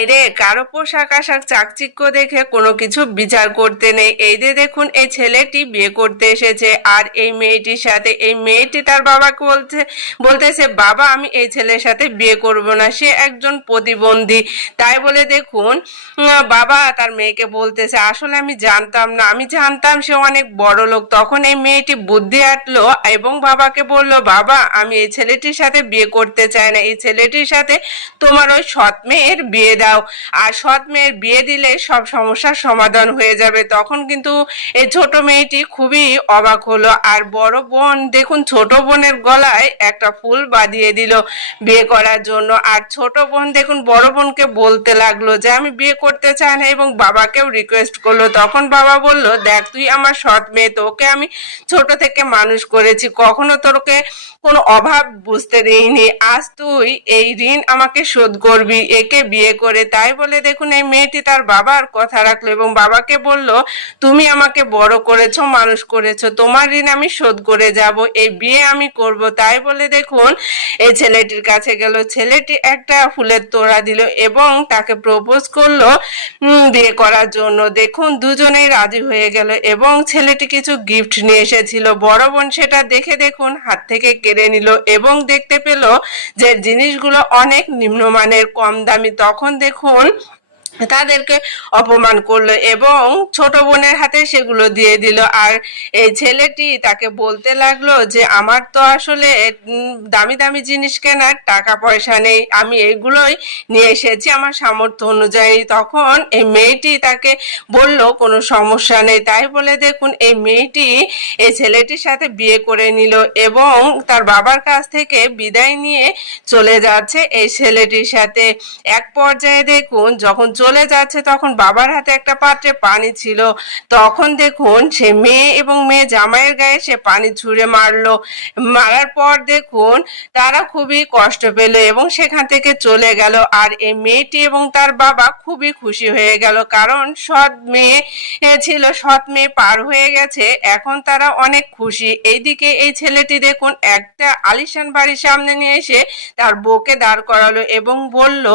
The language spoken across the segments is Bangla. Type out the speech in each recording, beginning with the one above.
বাইরে কারো পোশাক আশাক চাকচিক্য দেখে কোনো কিছু বিচার করতে নেই। এই যে দেখুন, এই ছেলেটি বিয়ে করতে এসেছে আর এই মেয়েটির সাথে, এই মেয়েটি তার বাবাকে বলতেছে, বাবা আমি এই ছেলের সাথে বিয়ে করব না, সে একজন প্রতিবন্ধী। তাই বলে দেখুন, বাবা তার মেয়েকে বলতেছে, আসলে আমি জানতাম না, আমি জানতাম সে অনেক বড় লোক। তখন এই মেয়েটি বুদ্ধি আটলো এবং বাবাকে বলল, বাবা আমি এই ছেলেটির সাথে বিয়ে করতে চাই না, এই ছেলেটির সাথে তোমার ওই সৎ মেয়ের বিয়ে দাও, আর সৎ মেয়ের বিয়ে দিলে সব সমস্যার সমাধান হয়ে যাবে। তখন কিন্তু এই ছোট মেয়েটি খুবই অবাক হলো। আর বড় বোন দেখুন, ছোট বোনের গলায় একটা ফুল বাঁধিয়ে দিল বিয়ে করার জন্য। আর ছোট বোন দেখুন বড় বোনকে বলতে লাগলো যে আমি বিয়ে করতে চাই না, এবং বাবাকেও রিকোয়েস্ট করলো। তখন বাবা বলল, দেখ তুই আমার সৎ মেয়ে, তোকে আমি ছোট থেকে মানুষ করেছি, কখনো তোকে কোনো অভাব বুঝতে দেইনি, আজ তুই এই ঋণ আমাকে শোধ করবি একে বিয়ে করে। তাই বলে দেখুন, এই মেয়েটি তার বাবার কথা রাখলো এবং বাবাকে বলল, তুমি আমাকে বড় করেছো, মানুষ করেছো, তোমার ঋণ আমি শোধ করে যাব, এই বিয়ে আমি করব। তাই বলে দেখুন, এই ছেলেটির কাছে গেল, ছেলেটি একটা ফুলের তোড়া দিল এবং তাকে প্রপোজ করলো বিয়ে করার জন্য। দেখুন দুজনেই রাজি হয়ে গেল এবং ছেলেটি কিছু গিফট নিয়ে এসেছিল। বড় বোন সেটা দেখে দেখুন হাত থেকে কেড়ে নিল এবং দেখতে পেল যে জিনিসগুলো অনেক নিম্নমানের, কম দামি। তখন দেখুন তাদেরকে অপমান করলো এবং ছোট বোনের হাতে সেগুলো দিয়ে দিল। আর এই ছেলেটি তাকে বলতে লাগলো যে আমার তো আসলে দামি দামি জিনিস কেনার টাকা পয়সা নেই, আমি এইগুলোই নিয়ে এসেছি আমার সামর্থ্য অনুযায়ী। তখন এই মেয়েটি তাকে বলল কোনো সমস্যা নেই। তাই বলে দেখুন, এই মেয়েটি এই ছেলেটির সাথে বিয়ে করে নিল এবং তার বাবার কাছ থেকে বিদায় নিয়ে চলে যাচ্ছে এই ছেলেটির সাথে। এক পর্যায়ে দেখুন যখন চলে যাচ্ছে তখন বাবার হাতে একটা পাত্রে পানি ছিল। তখন দেখুন সে মেয়ে এবং মেয়ে জামাইয়ের গায়ে সে পানি ছুঁড়ে মারলো। মারার পর দেখুন তারা খুবই কষ্ট পেল এবং সেখান থেকে চলে গেল। আর এই মেয়েটি এবং তার বাবা খুবই খুশি হয়ে গেল, কারণ সৎ মেয়ে ছিল, সৎ মেয়ে পার হয়ে গেছে, এখন তারা অনেক খুশি। এইদিকে এই ছেলেটি দেখুন একটা আলিশান বাড়ির সামনে নিয়ে এসে তার বউকে দাঁড় করালো এবং বলল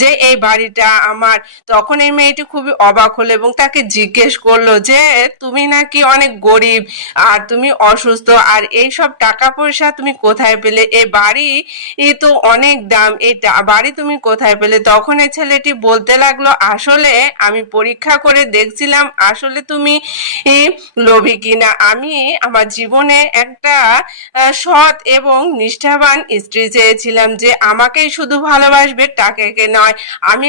যে এই বাড়িটা আমার। তখন এই মেয়েটি খুবই অবাক হলো এবং তাকে জিজ্ঞেস করলো যে তুমি নাকি অনেক গরিব আর তুমি অসুস্থ, আর এই সব টাকা পয়সা তুমি কোথায় পেলে, এই বাড়ি তো অনেক দাম, এই বাড়ি তুমি কোথায় পেলে। তখন এই ছেলেটি বলতে লাগলো, আসলে আমি পরীক্ষা করে দেখছিলাম আসলে তুমি লোভী কিনা। আমি আমার জীবনে একটা সৎ এবং নিষ্ঠাবান স্ত্রী চেয়েছিলাম যে আমাকেই শুধু ভালোবাসবে, টাকাকে নয়। আমি